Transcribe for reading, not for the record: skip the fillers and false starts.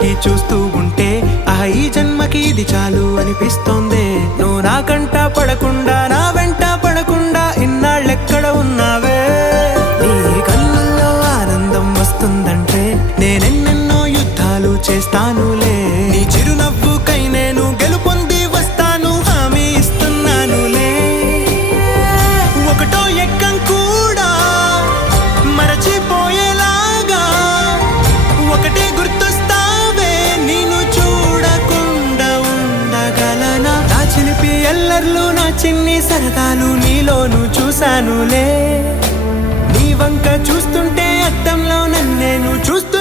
పెట్టి చూస్తూ ఉంటే ఈ జన్మకి ఇది చాలు అనిపిస్తోంది. నువ్వు నా కంట పడకుండా నా వెంట పడకుండా ఇన్నాళ్ళెక్కడ ఉన్నావే? నీ కళ్ళల్లో ఆనందం వస్తుందంటే నేనెన్నెన్నో యుద్ధాలు చేస్తానులే. నీ చిరునవ్వుకై నేను గెలుపొంది వస్తాను, హామీ ఇస్తున్నానులే. ఒకటో ఎక్కం కూడా మరచిపోయేలాగా ఒకటే గుర్తొస్తావే, నేను చూడకుండా ఉండగలనా? నా చిలిపి ఎల్లర్లు నా చిన్ని సరదాలు నీలోను చూశానులే. నీ వంక చూస్తుంటే అద్దంలో నన్నేను చూస్తూ